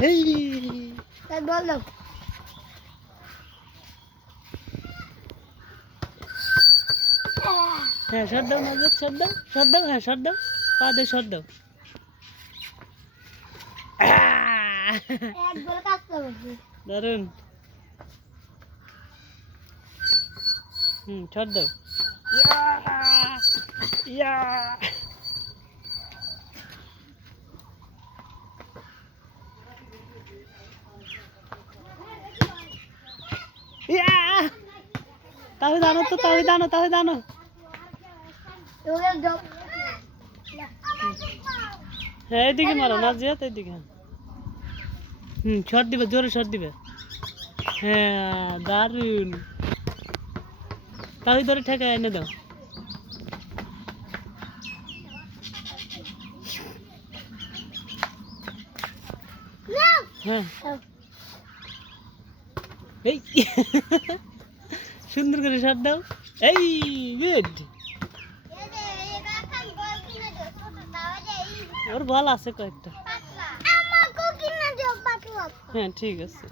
ই, এই বল দাও হ্যাঁ সর দাও সর দাও হ্যাঁ দাও পা দিয়ে দাও দারুণ হুম দাও ইয়া ইয়া। তাহলে জানো তো তাহলে জানো তাহলে দাও হ্যাঁ এদিকে মারো, না যে এদিকে হুম, শট দিবে, জোরে শট দিবে। হ্যাঁ দারুণ তাহলে ধরে ঠেকা এনে দাও। হ্যাঁ। এই, সুন্দর করে শট দাও। এই, গুড। ওর বল আছে কয়েকটা। হ্যাঁ ঠিক আছে।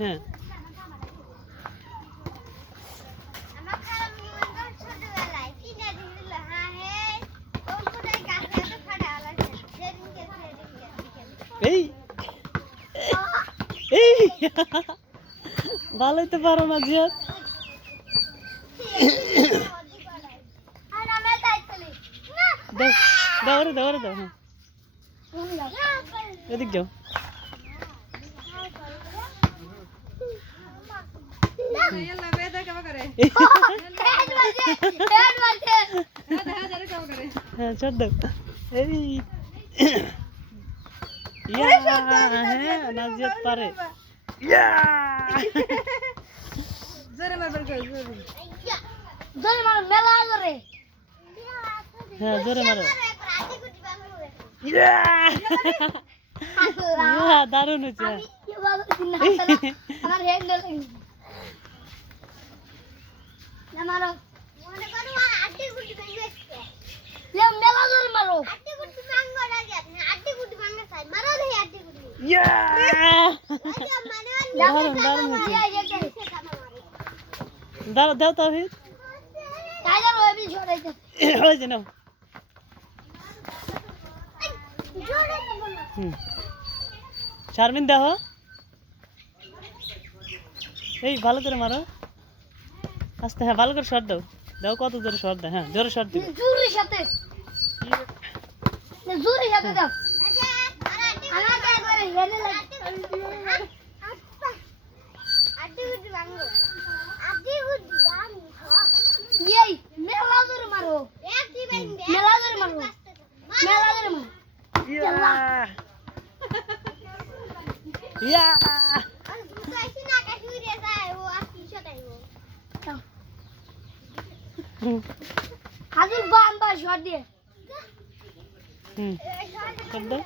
হ্যাঁ। হ্যাঁ হে ওর কোথায় গাছে তো ফাটা আলাদা যেদিনকে সেদিনকে এই। এই। ভালোই তো পারো না জিয়াদ আর আমার দায়িত্ব নেই না দাও দাও রে দাও রে দাও হ্যাঁ। এদিক যাও। হ্যাঁ চট দাও। এই। ইয়া হ্যাঁ নাজিয়াত পারে। ইয়া। ধরে মার মেলা জোরে হ্যাঁ। হেড দারুণ হচ্ছে দাও দাও তাহিদ ওই যে নাও। ঝরাইতে দেহ এই ভালো করে মারো। আস্তে হ্যাঁ ভালো করে শট দাও। দাও কত জোরে শট দাও হ্যাঁ জোরে শট দিবে। জোরে সাথে। জোরে সাথে দাও আমাকে একবারে হেলে লাগে আড্ডি গুটি ভাঙো আড্ডি গুটি ভাঙো এই মেলা জোরে মারো মেলা জোরে মারো মেলা জোরে মারো ইয়া ইয়া হুম হাজির বাম বা শট দিয়ে হুম শট দাও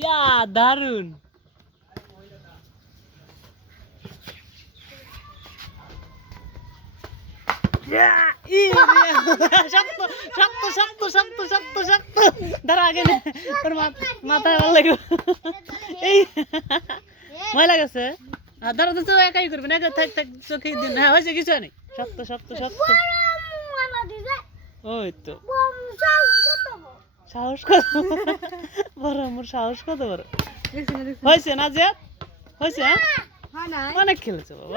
ইয়া দারুণ শক্ত শক্ত শক্ত শক্ত শক্ত মাথায় ভালো লাগবে। এই। দাঁড়া তো একাই করবে না? থাক থাক দিন। হ্যাঁ হয়েছে, কিছু নেই শক্ত শক্ত শক্ত। ওই তো সাহস কত বড়? আমার সাহস কত বড়? হয়েছে না যে? হয়েছে হ্যাঁ? অনেক খেলেছে বাবা।